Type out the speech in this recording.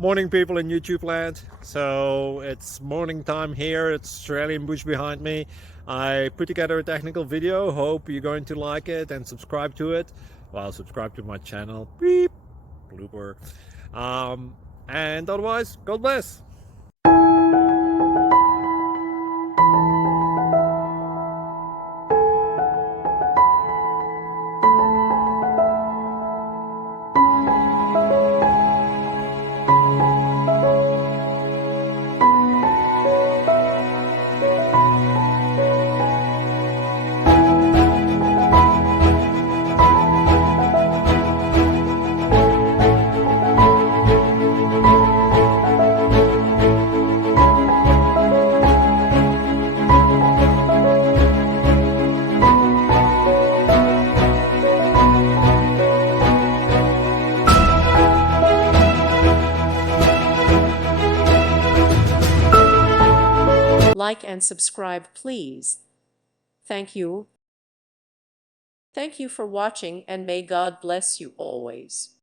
Morning, people in YouTube land. So it's morning time here. It's Australian bush behind me. I put together a technical video. Hope you're going to like it and subscribe to it. Well, subscribe to my channel. Beep. Blooper. And otherwise, God bless. Like and subscribe, please. Thank you. Thank you for watching, and may God bless you always.